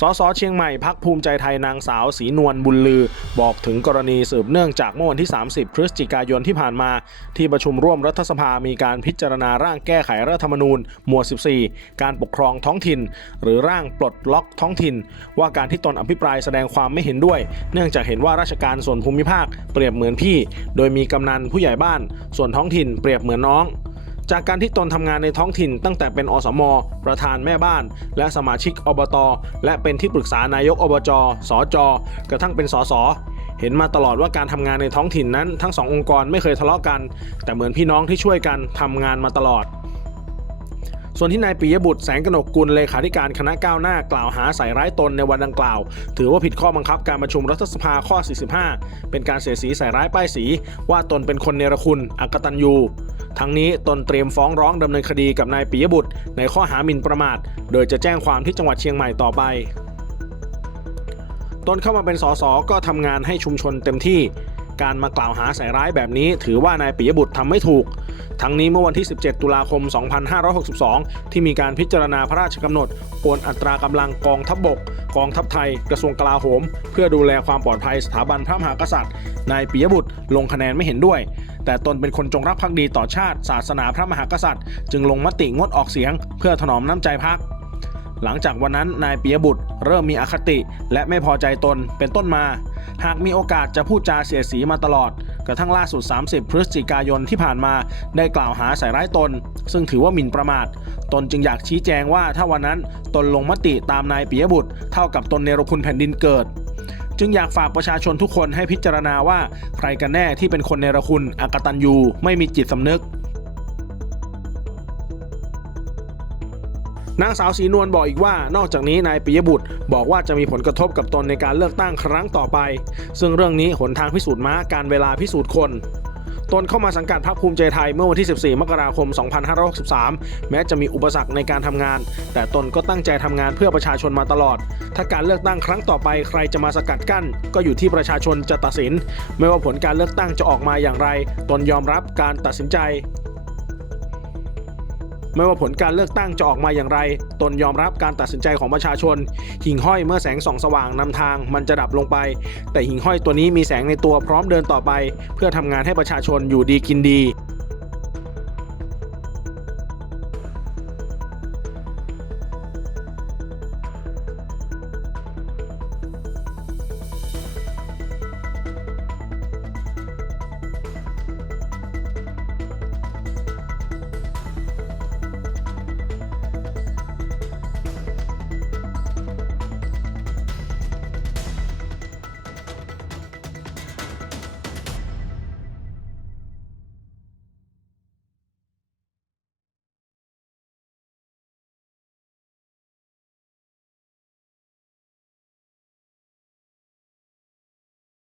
สสเชียงใหม่พักภูมิใจไทยนางสาวศรีนวลบุญลือ บอกถึงกรณีสืบเนื่องจากเมื่อวันที่ 30 พฤศจิกายนที่ผ่านมา ที่ประชุมร่วมรัฐสภามีการพิจารณาร่างแก้ไขรัฐธรรมนูญ หมวด 14 การปกครองท้องถิ่น หรือร่างปลดล็อกท้องถิ่น ว่าการที่ตนอภิปรายแสดงความไม่เห็นด้วย เนื่องจากเห็นว่าราชการส่วนภูมิภาคเปรียบเหมือนพี่ โดยมีกำนันผู้ใหญ่บ้าน ส่วนท้องถิ่นเปรียบเหมือนน้อง จากการที่ตนทำงานในท้องถิ่นตั้งแต่เป็นอสม ประธานแม่บ้าน และสมาชิกอบต และเป็นที่ปรึกษานายกอบจสจกระทั่งเป็นสสเห็นมาตลอดว่าการทำงานในท้องถิ่นนั้นทั้งสององค์กรไม่เคยทะเลาะกัน แต่เหมือนพี่น้องที่ช่วยกันทำงานมาตลอด ส่วนที่นายปิยบุตรแสงกนกกุลเลขาธิการคณะก้าวหน้ากล่าวหาใส่ร้ายตนในวันดังกล่าว ถือว่าผิดข้อบังคับการประชุมรัฐสภาข้อ 45 เป็นการเสียสีใส่ร้ายป้ายสี ว่าตนเป็นคนเนรคุณอักตันยูทั้งนี้ตนเตรียมฟ้องร้องดำเนินคดีกับนายปิยบุตร ในข้อหาหมิ่นประมาท โดยจะแจ้งความที่จังหวัดเชียงใหม่ต่อไปตนเข้ามาเป็นสสก็ทำงานให้ชุมชนเต็มที่ การมากล่าวหาใส่ร้ายแบบนี้ ถือว่านายปิยบุตรทำไม่ถูก ทั้งนี้เมื่อวันที่ 17 ตุลาคม 2562 ที่มีการพิจารณาพระราชกำหนดโอนอัตรากำลังกองทัพบบก กองทัพไทย กระทรวงกลาโหม เพื่อดูแลความปลอดภัยสถาบันพระมหากษัตริย์ นายปิยบุตรลงคะแนนไม่เห็นด้วย แต่ตนเป็นคนจงรักภักดีต่อชาติ ศาสนาพระมหากษัตริย์ จึงลงมติงดออกเสียง เพื่อถนอมน้ำใจพัก หลังจากวันนั้นนายปิยบุตรเริ่มมีอคติ และไม่พอใจตนเป็นต้นมา หากมีโอกาสจะพูดจาเสียสีมาตลอด กระทั่งล่าสุด 30 พฤศจิกายนที่ผ่านมาได้กล่าวหาใส่ร้ายตน ซึ่งถือว่าหมิ่นประมาท ตนจึงอยากชี้แจงว่าถ้าวันนั้นตนลงมติตามนายปิยบุตร เท่ากับตนเนรคุณแผ่นดินเกิดจึงอยากฝากประชาชนทุกคนให้พิจารณาว่า ใครกันแน่ที่เป็นคนเนรคุณ อกตันยูไม่มีจิตสำนึก นางสาวศรีนวลบอกอีกว่า นอกจากนี้นายปิยบุตร บอกว่าจะมีผลกระทบกับตนในการเลือกตั้งครั้งต่อไป ซึ่งเรื่องนี้หนทางพิสูจน์ม้าการเวลาพิสูจน์คนตนเข้ามาสังกัดพรรคภูมิใจไทยเมื่อวันที่ 14 มกราคม 2563 แม้จะมีอุปสรรคในการทำงาน แต่ตนก็ตั้งใจทำงานเพื่อประชาชนมาตลอด ถ้าการเลือกตั้งครั้งต่อไปใครจะมาสกัดกั้น ก็อยู่ที่ประชาชนจะตัดสิน ไม่ว่าผลการเลือกตั้งจะออกมาอย่างไร ตนยอมรับการตัดสินใจ ไม่ว่าผลการเลือกตั้งจะออกมาอย่างไร ตนยอมรับการตัดสินใจของประชาชน หิ่งห้อยเมื่อแสงส่องสว่างนำทางมันจะดับลงไป แต่หิ่งห้อยตัวนี้มีแสงในตัวพร้อมเดินต่อไป เพื่อทำงานให้ประชาชนอยู่ดีกินดี